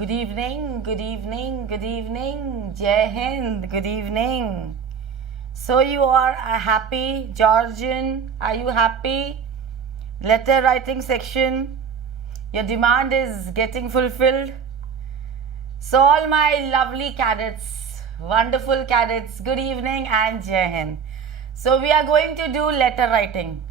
Good evening, good evening, good evening. Jai Hind, good evening. So you are happy, Georgian? Are you happy? Letter writing section, your demand is getting fulfilled. So all my lovely cadets, wonderful cadets, good evening and Jai Hind. So we are going to do letter writing.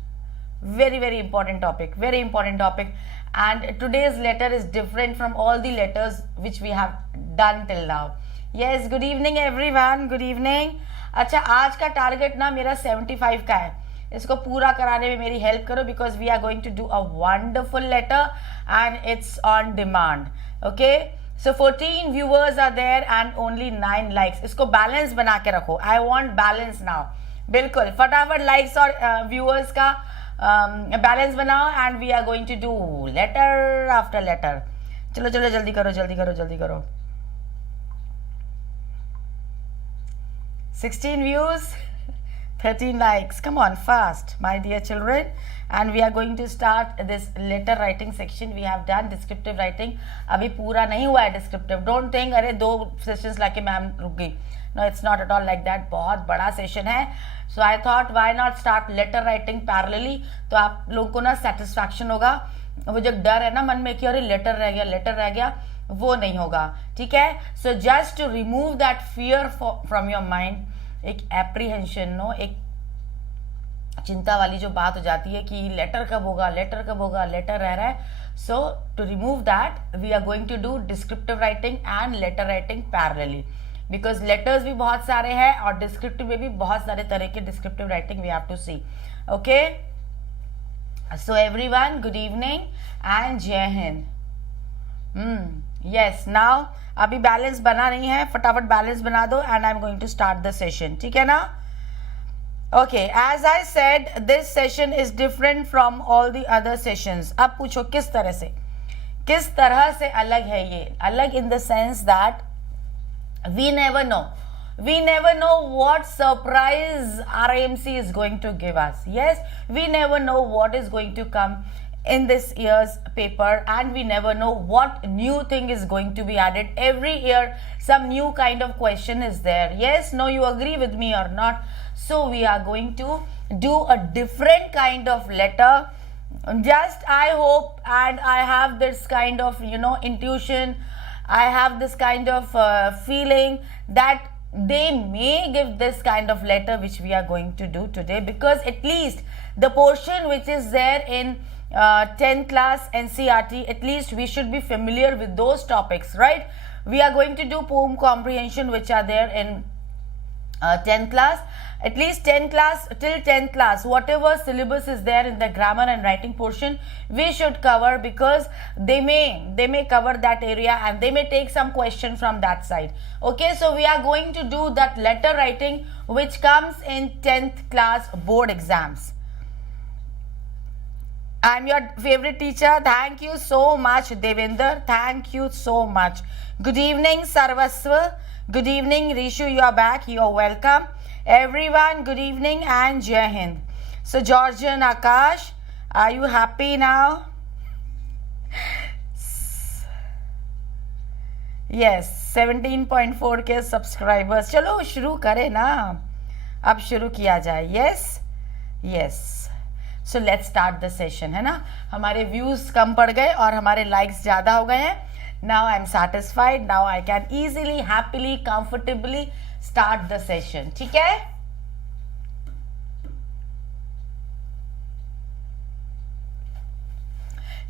Very important topic, very important topic. And today's letter is different from all the letters which we have done till now. Yes, good evening everyone, good evening. अच्छा, आज का target ना मेरा 75 का है. इसको पूरा कराने में मेरी हेल्प करो because we are going to do a wonderful letter and it's on demand. Okay, so 14 viewers are there and only 9 likes. इसको बैलेंस बना के रखो. I want balance now. बिल्कुल फटाफट लाइक्स और व्यूअर्स का बैलेंस बनाओ and we are going to do letter after letter. चलो चलो जल्दी करो जल्दी करो जल्दी करो. 16 views, 13 likes. Come on, fast, my dear children. And we are going to start this letter writing section. We have done descriptive writing. अभी पूरा नहीं हुआ है descriptive. Don't think अरे 2 sessions लाके मैम रुक गई. No, it's not at all like that. बहुत बड़ा सेशन है. So I thought why not start letter writing parallelly. तो आप लोगों को ना satisfaction होगा. वो जो डर है ना मन में कि अरे लेटर रह गया वो नहीं होगा. ठीक है. So just to remove that fear from your mind, एक apprehension, no, एक चिंता वाली जो बात हो जाती है कि लेटर कब होगा लेटर रह रहा है. So to remove that we are going to do descriptive writing and letter writing parallelly. Because letters भी बहुत सारे हैं और डिस्क्रिप्टिव में भी बहुत सारे तरह के descriptive writing we have to see. Okay, so everyone good evening and Jai Hind. Yes, now अभी बैलेंस बना नहीं है, फटाफट बैलेंस बना दो and I am going to start the session. ठीक है ना. Okay, as I said this session is different from all the other sessions. अब पूछो किस तरह से अलग है ये. अलग in the sense that we never know what surprise RIMC is going to give us. Yes, we never know what is going to come in this year's paper and we never know what new thing is going to be added. Every year some new kind of question is there. Yes, no, you agree with me or not? So we are going to do a different kind of letter. Just I hope and I have this kind of intuition, I have this kind of feeling that they may give this kind of letter which we are going to do today, because at least the portion which is there in 10th class NCERT, at least we should be familiar with those topics, right? We are going to do poem comprehension which are there in 10th class. At least 10th class till 10th class, whatever syllabus is there in the grammar and writing portion, we should cover, because they may cover that area and they may take some question from that side. Okay, so we are going to do that letter writing which comes in 10th class board exams. I'm your favorite teacher. Thank you so much, Devinder. Thank you so much. Good evening, Sarvaswa. Good evening, Rishu. You are back. You are welcome. Everyone, good evening and Jai Hind. So Georgian, Akash, are you happy now? Yes, 17.4k subscribers. चलो शुरू करें ना, अब शुरू किया जाए. yes. So let's start the session, है ना. हमारे views कम पड़ गए और हमारे likes ज़्यादा हो गए हैं. Now I am satisfied. Now I can easily, happily, comfortably start the session. ठीक है.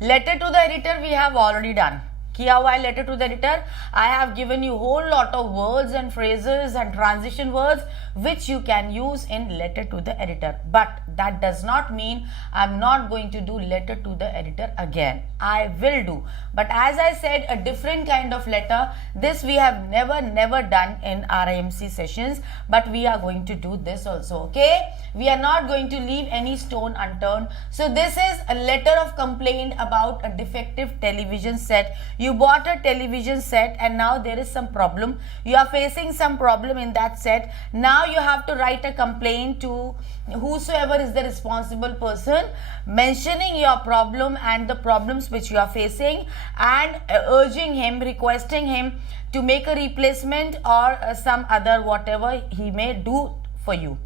Letter to the editor we have already done. किया हुआ है letter to the editor. I have given you whole lot of words and phrases and transition words which you can use in letter to the editor. But that does not mean I'm not going to do letter to the editor again. I will do. But as I said, a different kind of letter. This we have never done in RIMC sessions. But we are going to do this also. Okay? We are not going to leave any stone unturned. So this is a letter of complaint about a defective television set. You You bought a television set and now there is some problem. You are facing some problem in that set. Now you have to write a complaint to whosoever is the responsible person, mentioning your problem and the problems which you are facing, and urging him, requesting him to make a replacement or some other whatever he may do for you.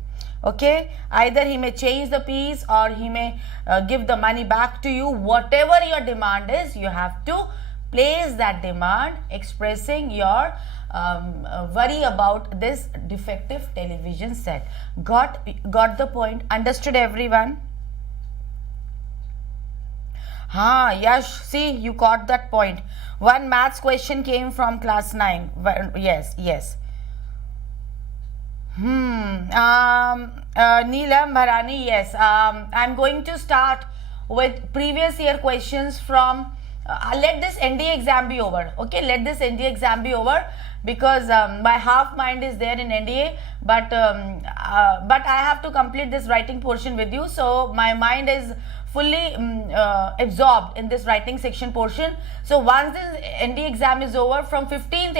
Okay, either he may change the piece or he may give the money back to you. Whatever your demand is, you have to place that demand expressing your worry about this defective television set. Got the point? Understood everyone? Yash, see, you got that point. One maths question came from class 9. Yes. Neelam Bharani, yes. I'm going to start with previous year questions from, let this NDA exam be over. Okay, let this NDA exam be over, because my half mind is there in NDA, but I have to complete this writing portion with you. So my mind is fully absorbed in this writing section portion. So once this NDA exam is over, from 15th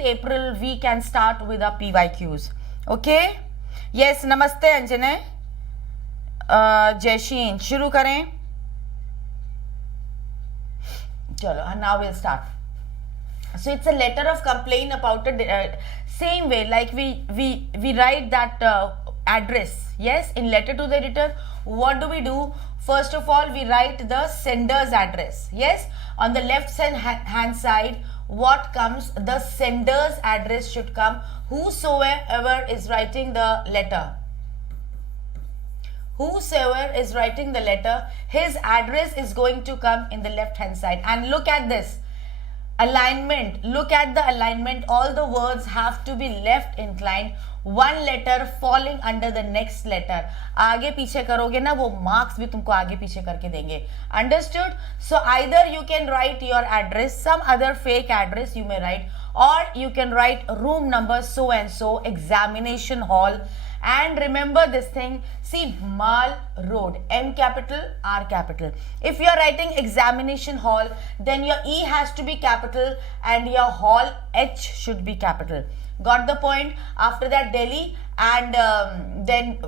April, we can start with our PYQs. Okay? Yes, Namaste Anjane. Jayshin, shuru kare. Chalo, now we'll start. So it's a letter of complaint about a same way like we write that address. Yes, in letter to the editor, what do? First of all, we write the sender's address. Yes, on the left hand side, what comes? The sender's address should come. Whosoever is writing the letter, his address is going to come in the left hand side. And look at this alignment. Look at the alignment. All the words have to be left inclined. One letter falling under the next letter. आगे पीछे करोगे ना, वो marks भी तुमको आगे पीछे करके देंगे. Understood? So either you can write your address, some other fake address you may write, or you can write room number so and so, examination hall. And remember this thing, see, Mall Road, M capital, R capital. If you are writing examination hall, then your E has to be capital and your hall H should be capital. Got the point? After that, Delhi, and then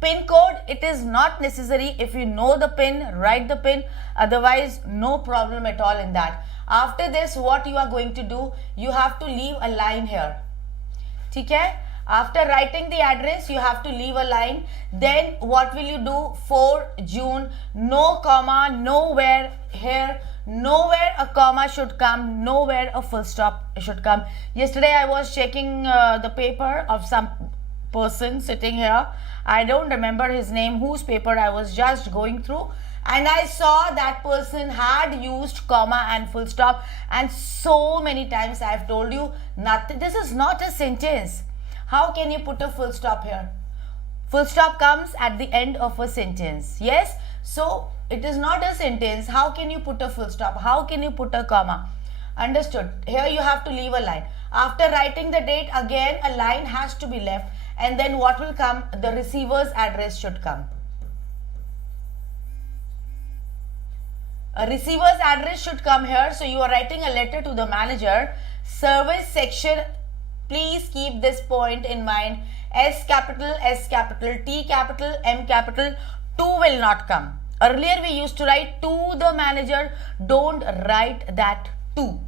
pin code. It is not necessary. If you know the pin, write the pin. Otherwise, no problem at all in that. After this, what you are going to do, you have to leave a line here. Okay? After writing the address, you have to leave a line. Then what will you do? 4 June, no comma, nowhere here, nowhere a comma should come, nowhere a full stop should come. Yesterday I was checking the paper of some person sitting here. I don't remember his name, whose paper I was just going through, and I saw that person had used comma and full stop, and so many times I have told you, nothing. This is not a sentence. How can you put a full stop here? Full stop comes at the end of a sentence. Yes? So, it is not a sentence. How can you put a full stop? How can you put a comma? Understood? Here you have to leave a line. After writing the date, again a line has to be left. And then what will come? The receiver's address should come. A receiver's address should come here. So, you are writing a letter to the manager. Service section. Please keep this point in mind. S capital, T capital, M capital. To will not come. Earlier we used to write to the manager. Don't write that to.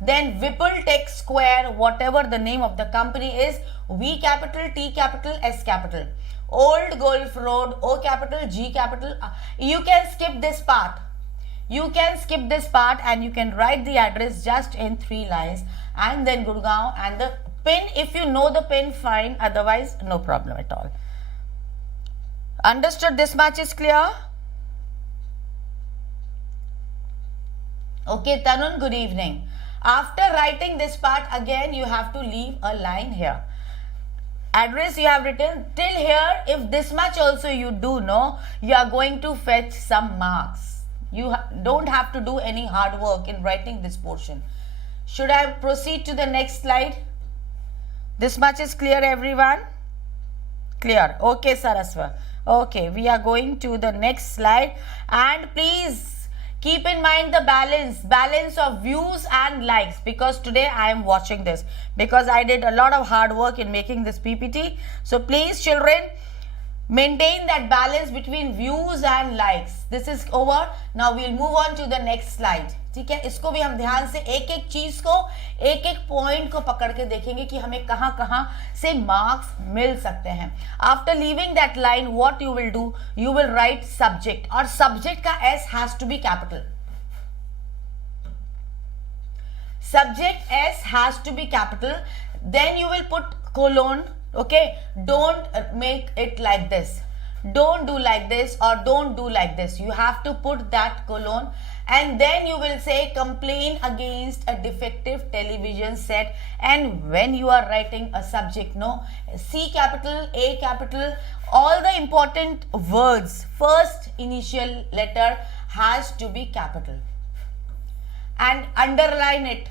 Then Whipple Tech Square, whatever the name of the company is, V capital, T capital, S capital. Old Golf Road, O capital, G capital. You can skip this part. You can skip this part and you can write the address just in 3 lines. And then Gurgaon and the pin. If you know the pin, fine. Otherwise, no problem at all. Understood? This much is clear? Okay, Tanun, good evening. After writing this part, again, you have to leave a line here. Address you have written till here. If this much also you do know, you are going to fetch some marks. You don't have to do any hard work in writing this portion. Should I proceed to the next slide? This much is clear, everyone? Clear. Okay, Saraswa. Okay, we are going to the next slide. And please Keep in mind the balance of views and likes, because today I am watching this because I did a lot of hard work in making this PPT. So please children, maintain that balance between views and likes. This is over. Now we'll move on to the next slide. ठीक है, इसको भी हम ध्यान से एक एक चीज को, एक एक पॉइंट को पकड़ के देखेंगे कि हमें कहां कहां से मार्क्स मिल सकते हैं. After leaving that line, what you will do, you will write subject, और सब्जेक्ट का S has to be capital. Subject S has to be capital. Then you will put colon. Okay, don't make it like this. Don't do like this or don't do like this. You have to put that colon, and then you will say complain against a defective television set. And when you are writing a subject, no, C capital, A capital, all the important words, first initial letter has to be capital, and underline it.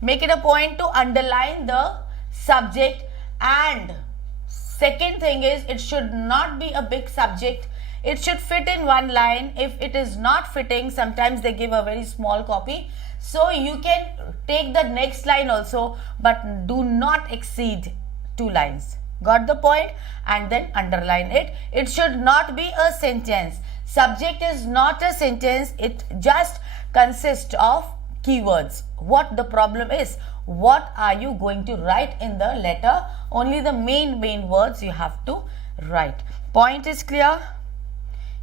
Make it a point to underline the subject. And second thing is, it should not be a big subject. It should fit in one line. If it is not fitting, sometimes they give a very small copy, so you can take the next line also, but do not exceed 2 lines. Got the point? And then underline it. It should not be a sentence. Subject is not a sentence. It just consists of keywords. What the problem is, what are you going to write in the letter? Only the main words you have to write. Point is clear?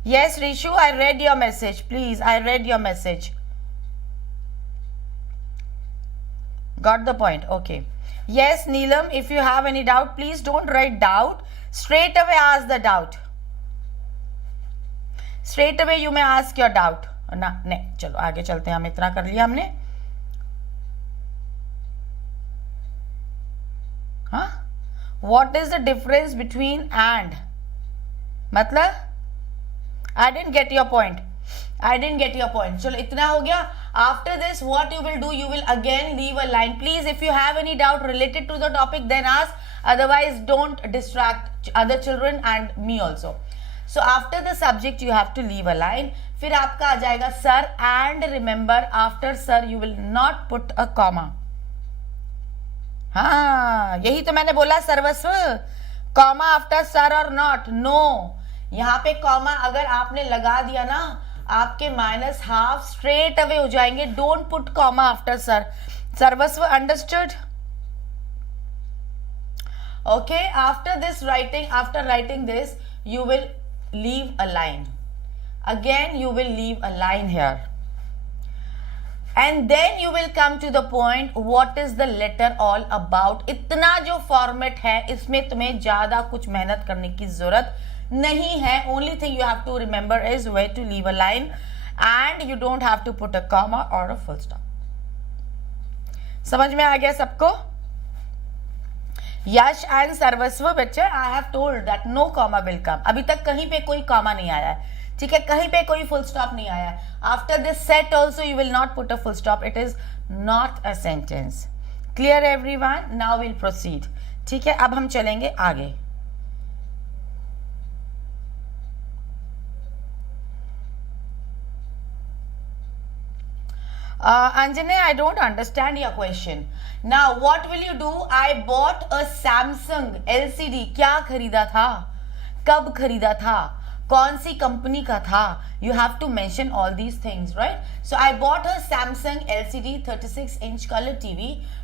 Yes, Rishu, I read your message. Please, I read your message. Got the point? Okay. Yes, Neelam, if you have any doubt, please don't write doubt. Straight away ask the doubt. Straight away you may ask your doubt. ना नहीं, चलो आगे चलते हैं. हम इतना कर लिया हमने. हाँ, what is the difference between and? मतलब I didn't get your point. I didn't get your point. चलो इतना हो गया. After this, what you will do, you will again leave a line. Please, if you have any doubt related to the topic, then ask. Otherwise, don't distract other children and me also. So after the subject, you have to leave a line. फिर आपका आ जाएगा sir, and remember after sir you will not put a comma. हाँ, यही तो मैंने बोला सर्वस्व. Comma after sir और नॉट, नो. यहाँ पे कॉमा अगर आपने लगा दिया ना, आपके -½ स्ट्रेट अवे हो जाएंगे. Don't put comma after sir. सर्वस्व understood? Okay. After this writing, after writing this, you will leave a line. Again you will leave a line here, and then you will come to the point, what is the letter all about. इतना जो format है इसमें तुम्हें ज्यादा कुछ मेहनत करने की जरूरत नहीं है. Only thing you have to remember is where to leave a line, and you don't have to put a comma or a full stop. समझ में आ गया सबको? यश एंड सर्वस्व बच्चे, I have told that no comma will come. अभी तक कहीं पे कोई कॉमा नहीं आया है. ठीक है, कहीं पे कोई फुल स्टॉप नहीं आया है. After this set also you will not put a full stop. It is not a sentence. Clear everyone? Now will proceed. ठीक है, अब हम चलेंगे आगे. Anjane, I don't understand your question. Now, what will you do? I bought a Samsung LCD. क्या खरीदा था? कब खरीदा था? कौन सी कंपनी का था? You have to mention all these things, right? So, I bought a Samsung LCD 36-inch color TV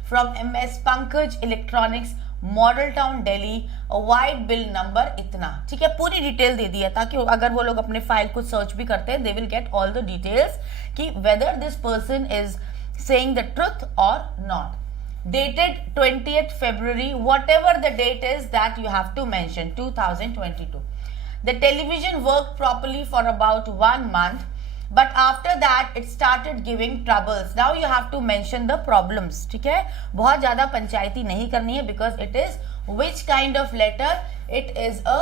from MS Pankaj Electronics, model town Delhi, white bill number इतना. ठीक है, पूरी डिटेल दे दिया ताकि अगर वो लोग अपने फाइल को सर्च भी करते हैं, they will get all the details कि whether this person is saying the truth or not. Dated 20th February, whatever the date is that you have to mention, 2022. The television worked properly for about 1 month, but after that it started giving troubles. Now you have to mention the problems. ठीक है, बहुत ज़्यादा पंचायती नहीं करनी है, because it is which kind of letter? It is a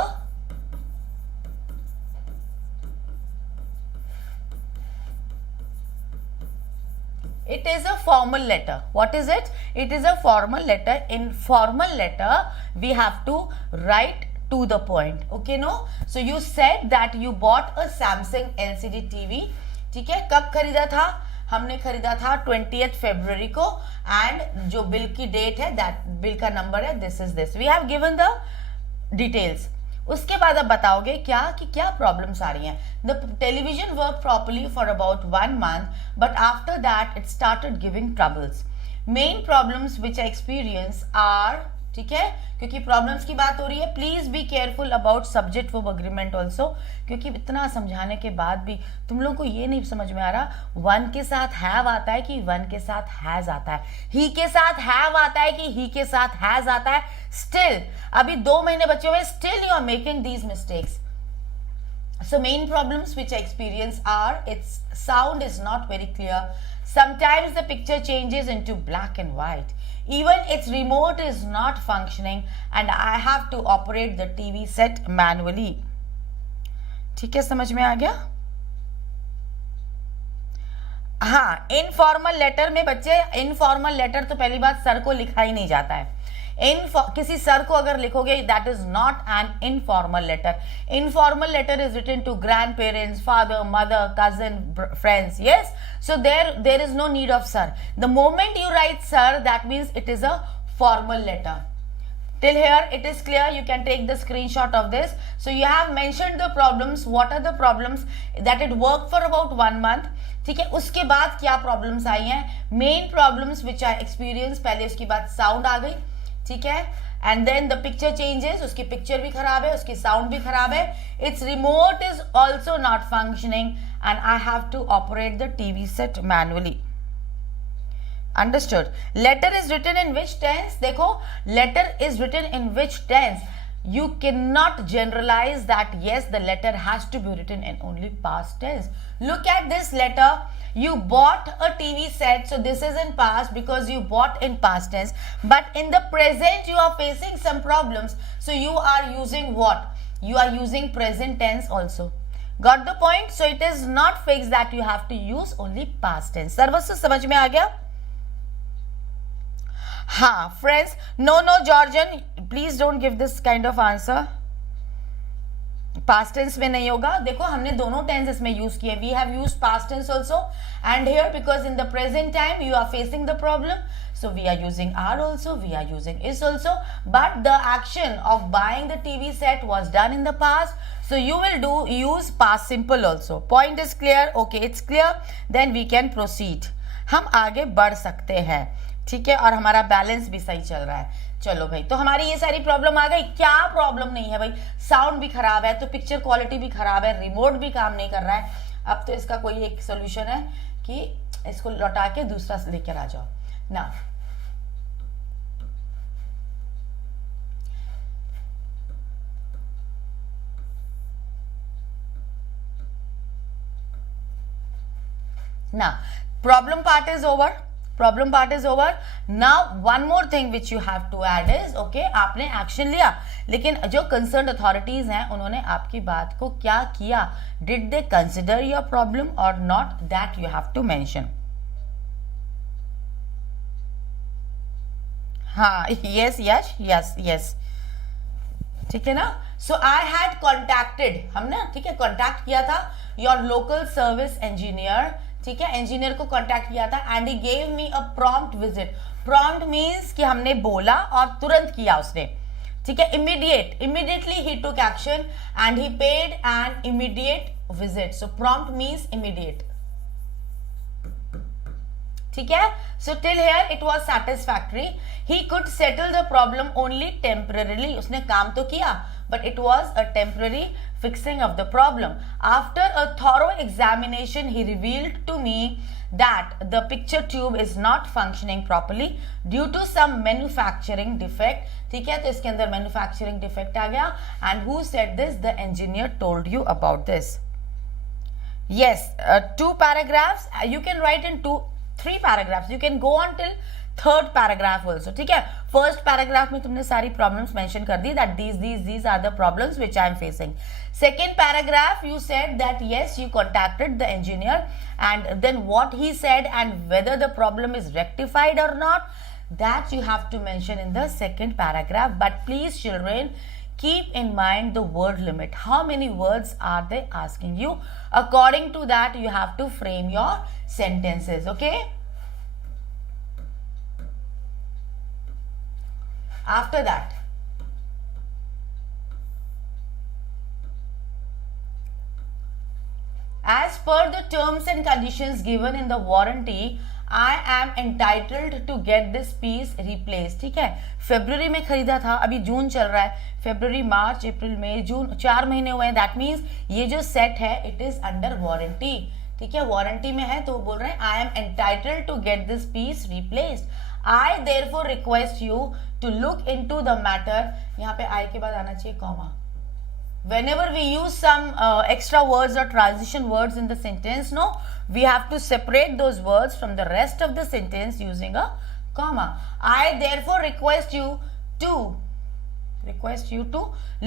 formal letter. What is it? It is a formal letter. In formal letter, we have to write to the point. Okay, no? So you said that you bought a Samsung LCD TV ठीक है, कब खरीदा था? हमने खरीदा था 20th February को, and जो बिल की डेट है, दैट बिल का नंबर है this is this, we have given the details. उसके बाद अब बताओगे क्या कि क्या प्रॉब्लम्स आ रही हैं। The television work properly for about 1 month, but after that it started giving troubles. Main problems which I experience are, ठीक है, क्योंकि प्रॉब्लम्स की बात हो रही है, please be careful about subject verb agreement also, क्योंकि इतना समझाने के बाद भी तुम लोग को ये नहीं समझ में आ रहा वन के साथ हैव आता है कि वन के साथ हैज आता है, ही के साथ हैव आता है कि ही के साथ हैज आता है। स्टिल अभी 2 महीने बचे हुए, still you are making these mistakes. So main problems which I experience are its sound is not very clear. Sometimes the picture changes into black and white. Even its remote is not functioning and I have to operate the TV set manually. ठीक है, समझ में आ गया? हाँ, informal letter में बच्चे, informal letter तो पहली बात सर को लिखा ही नहीं जाता है। किसी सर को अगर लिखोगे that is not an informal letter. Informal letter is written to grandparents, father, mother, cousin, friends, yes, so there is no need of sir. The moment you write sir, that means it is a formal letter. Till here it is clear, you can take the screenshot of this. So you have mentioned the problems, what are the problems that it worked for about 1 month, ठीक है। उसके बाद क्या problems आई हैं, main problems which I experience, पहले उसके बाद साउंड आ गई, ठीक है, and then the picture changes, उसकी पिक्चर भी खराब है, उसकी साउंड भी खराब है, it's remote is also not functioning and I have to operate the TV set manually. Understood? Letter is written in which tense? देखो, letter is written in which tense? You cannot generalize that yes, the letter has to be written in only past tense. Look at this letter. You bought a TV set, so this is in past because you bought in past tense. But in the present, you are facing some problems. So you are using what? You are using present tense also. Got the point? So it is not fixed that you have to use only past tense. सर्वस्व समझ में आ गया? हाँ friends, no jargon, please don't give this kind of answer. Past tense में नहीं होगा। देखो हमने दोनों टेंस इसमें यूज किए, we have used past tense also and here because in the present time you are facing the problem, so we are using are also, we are using is also, but the action of buying the TV set was done in the past, so you will use past simple also. Point is clear? Okay, it's clear, then we can proceed. हम आगे बढ़ सकते हैं, ठीक है, और हमारा balance भी सही चल रहा है। चलो भाई, तो हमारी ये सारी प्रॉब्लम आ गई। क्या प्रॉब्लम नहीं है भाई? साउंड भी खराब है, तो पिक्चर क्वालिटी भी खराब है, रिमोट भी काम नहीं कर रहा है। अब तो इसका कोई एक सोल्यूशन है कि इसको लौटा के दूसरा लेकर आ जाओ ना। Now, problem part is over. Problem part is over. Now, one more thing which you have to add is, okay, आपने एक्शन लिया, लेकिन जो कंसर्न अथॉरिटीज हैं उन्होंने आपकी बात को क्या किया? Did they consider your problem or not? That you have to mention. हाँ, yes. ठीक है ना? So I had contacted, हमने ठीक है कॉन्टैक्ट किया था your local service engineer, ठीक है, इंजीनियर को कॉन्टैक्ट किया था and he gave me a prompt visit. Prompt means कि हमने बोला और तुरंत किया उसने, ठीक है, immediately he took action and he paid an immediate visit. So prompt means immediate, ठीक है। So till here it was satisfactory, he could settle the problem only temporarily. उसने काम तो किया but it was a temporary fixing of the problem. After a thorough examination, he revealed to me that the picture tube is not functioning properly due to some manufacturing defect. ठीक है, तो इसके अंदर manufacturing defect आ गया. And who said this? The engineer told you about this. Yes, 2 paragraphs. You can write in 3 paragraphs. You can go on till 3rd paragraph also, ठीक है। First paragraph में तुमने सारी प्रॉब्लम्स मेंशन कर दी, that these are the problems which I am facing. Second paragraph you said that yes, you contacted the engineer and then what he said and whether the problem is rectified or not, that you have to mention in the second paragraph. But please children, keep in mind the word limit. How many words are they asking you? According to that, you have to frame your sentences. Okay. After that, as per the terms and conditions given in the warranty, I am entitled to get this piece replaced. ठीक है, फरवरी में खरीदा था, अभी जून चल रहा है, फरवरी, मार्च, अप्रैल, मई, जून, 4 महीने हुए हैं. दैट मीन्स ये जो सेट है इट इज अंडर वारंटी. ठीक है, वारंटी में है तो वो बोल रहे हैं I am entitled to get this piece replaced. I therefore request you to look into the matter. यहाँ पे आई के बाद आना चाहिए comma. Whenever we use some extra words or transition words in the sentence, no, we have to separate those words from the rest of the sentence using a comma. I therefore request you to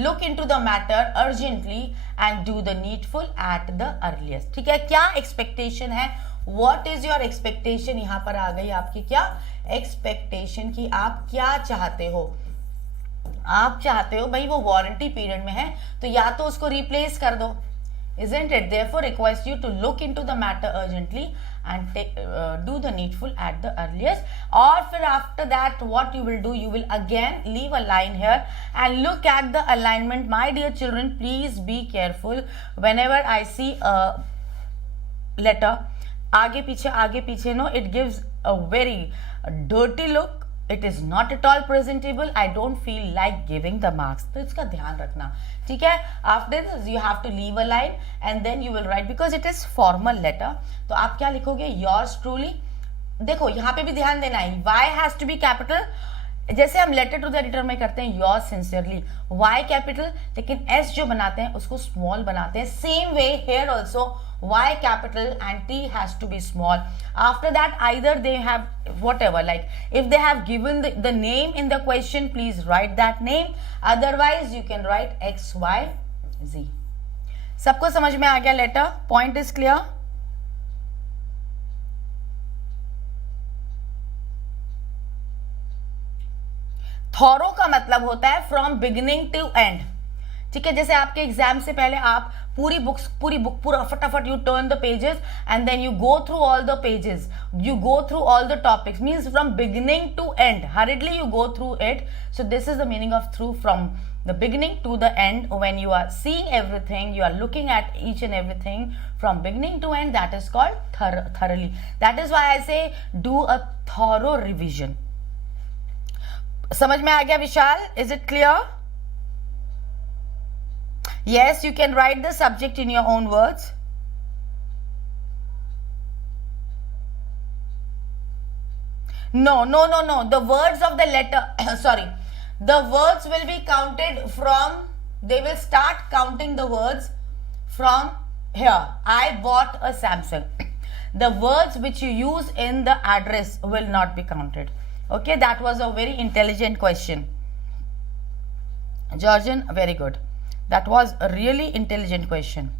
look into the matter urgently and do the needful at the earliest. ठीक है, क्या expectation है? What is your expectation? यहाँ पर आ गई आपकी क्या expectation की आप क्या चाहते हो. आप चाहते हो भाई वो वारंटी पीरियड में है तो या तो उसको रिप्लेस कर दो. Isn't it? Therefore request you to look into the matter urgently and do the needful at the earliest. Or after that what you will do, you will again leave a line here and look at the alignment. My dear children, please be careful whenever I see a letter आगे पीछे no, it gives a very dirty look. It is not at all presentable. I don't feel like giving the marks. तो इसका ध्यान रखना. ठीक है, after this you have to leave a line and then you will write because it is formal letter. तो आप क्या लिखोगे? Yours truly. देखो यहाँ पे भी ध्यान देना है. Y has to be capital. जैसे हम लेटर टू द एडिटर में करते हैं योर सिंसियरली, वाई कैपिटल, लेकिन एस जो बनाते हैं उसको स्मॉल बनाते हैं. Same way here also Y capital and T has to be small. After that either they have whatever, like if they have given the name in the question, please write that name. Otherwise you can write X, Y, Z. सबको समझ में आ गया letter? Point is clear? Thorough का मतलब होता है from beginning to and. ठीक है, जैसे आपके एग्जाम से पहले आप पूरी बुक पूरा फटाफट you turn the pages and then you go through all the pages, you go through all the topics, means from beginning to end hurriedly you go through it. So this is the meaning of through, from the beginning to the end. When you are seeing everything, you are looking at each and everything from beginning to end, that is called thoroughly. That is why I say do a thorough revision. समझ में आ गया विशाल? Is it clear? Yes, you can write the subject in your own words. No. The words of the letter, sorry. The words will be counted from, they will start counting the words from here. I bought a Samsung. The words which you use in the address will not be counted. Okay, that was a very intelligent question. Georgian, very good. That was a really intelligent question.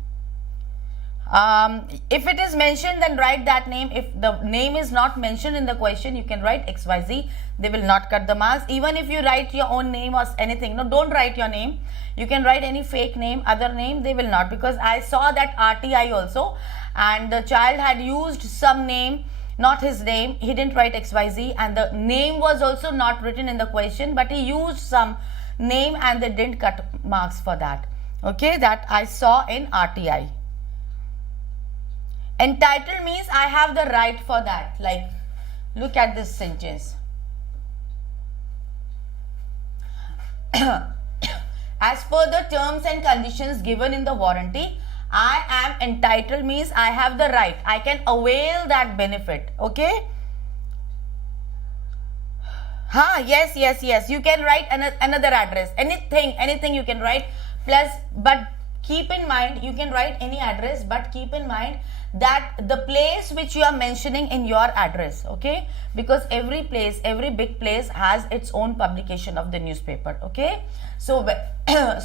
If it is mentioned, then write that name. If the name is not mentioned in the question, you can write XYZ. They will not cut the marks. Even if you write your own name or anything, no, don't write your name. You can write any fake name, other name, they will not, because I saw that RTI also, and the child had used some name, not his name. He didn't write XYZ, and the name was also not written in the question, but he used some name and they didn't cut marks for that. Okay, that I saw in RTI. Entitled means I have the right for that. Like, look at this sentence. As per the terms and conditions given in the warranty, I am entitled means I have the right. I can avail that benefit. Okay. Yes. You can write another address. Anything you can write. Plus, but keep in mind, you can write any address, but keep in mind that the place which you are mentioning in your address, okay, because every place, every big place has its own publication of the newspaper. Okay, so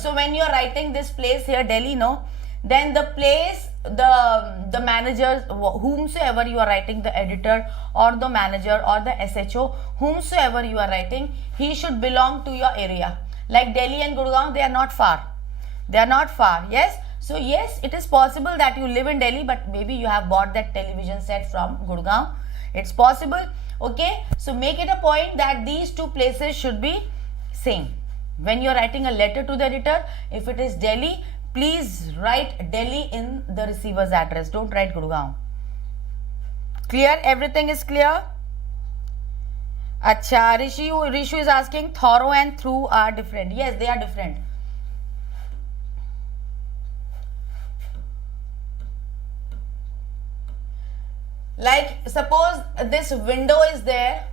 so when you are writing this place here, Delhi, no, then the place, the manager, whomsoever you are writing, the editor or the manager or the SHO, whomsoever you are writing, he should belong to your area. Like Delhi and Gurgaon, they are not far. They are not far. Yes. So yes, it is possible that you live in Delhi, but maybe you have bought that television set from Gurgaon. It's possible. Okay. So make it a point that these two places should be same. When you are writing a letter to the editor, if it is Delhi, please write Delhi in the receiver's address. Don't write Gurgaon. Clear? Everything is clear? Acha, Rishu is asking, thorough and through are different. Yes, they are different. Like suppose this window is there,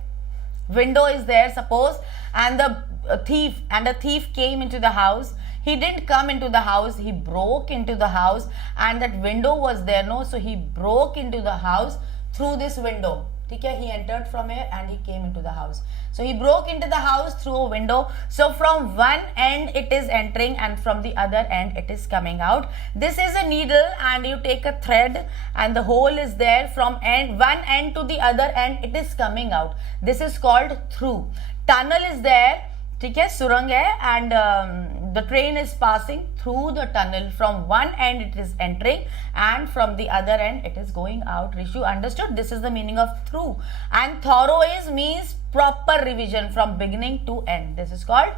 suppose, and the thief came into the house. He didn't come into the house, he broke into the house, and that window was there, no? So he broke into the house through this window. Okay, he entered from here and he came into the house. So he broke into the house through a window. So from one end it is entering and from the other end it is coming out. This is a needle and you take a thread and the hole is there from one end to the other end, it is coming out. This is called through. Tunnel is there, okay, surang hai, and the train is passing through the tunnel. From one end it is entering and from the other end it is going out. Rishu, understood? This is the meaning of through. And thorough means proper revision from beginning to end. This is called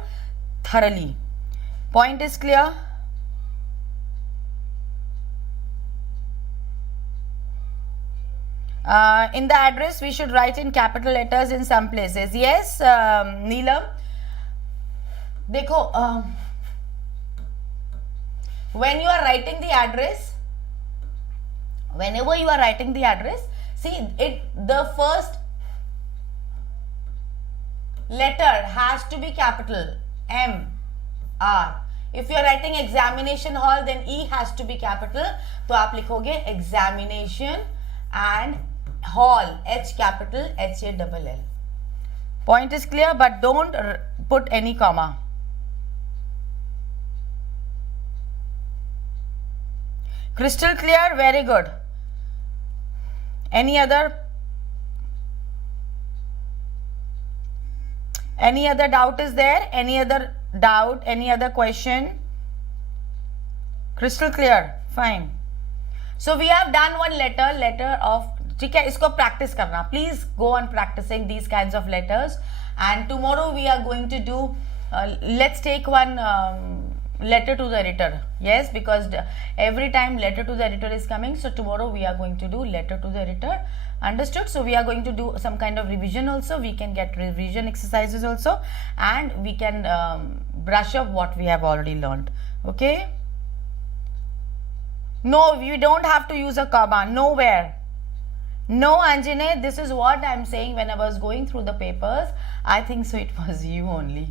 thoroughly. Point is clear? In the address we should write in capital letters in some places. Yes, Neelam. देखो, when you are writing the address, whenever you are writing the address, see it, the first letter has to be capital M R. If you are writing examination hall, then E has to be capital. तो आप लिखोगे examination and hall, H capital, H A double L. Point is clear, but don't put any comma. Crystal clear? Very good. Any other doubt is there? Any other doubt? Any other question? Crystal clear? Fine. So we have done one letter of, ठीक है, इसको practice करना. Please go on practicing these kinds of letters. And tomorrow we are going to do, let's take one letter to the editor. Yes, because every time letter to the editor is coming. So tomorrow we are going to do letter to the editor. Understood? So we are going to do some kind of revision also. We can get revision exercises also. And we can brush up what we have already learned. Okay? No, you don't have to use a comma. Nowhere. No, Anjane, this is what I'm saying when I was going through the papers. I think so it was you only.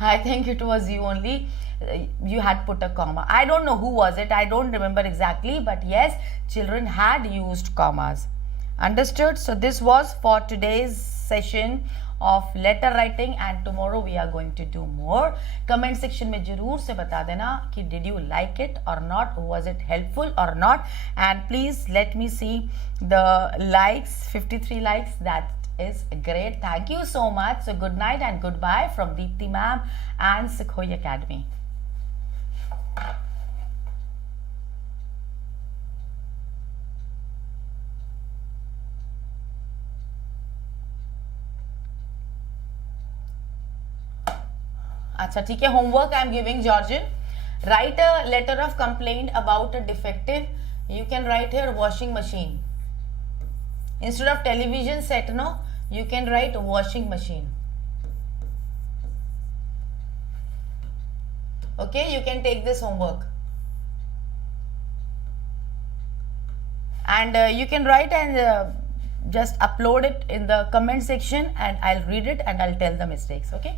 I think it was you only. You had put a comma. I don't know who was it. I don't remember exactly. But yes, children had used commas. Understood? So this was for today's session of letter writing, and tomorrow we are going to do more. Comment section में जरूर से बता देना कि did you like it or not, was it helpful or not, and please let me see the likes. 53 likes, that is great. Thank you so much. So good night and goodbye from Deepti Mam and Sukhoi Academy. अच्छा ठीक है, homework I am giving Georgian. Write a letter of complaint about a defective. You can write here washing machine. Instead of television set, no, you can write washing machine. Okay, you can take this homework. And you can write and just upload it in the comment section, and I'll read it and I'll tell the mistakes. Okay.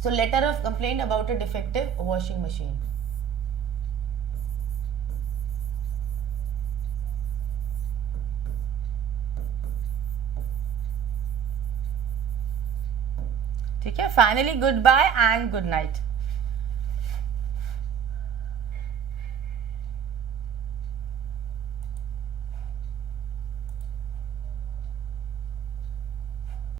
So letter of complaint about a defective washing machine. ठीक है, finally goodbye and good night.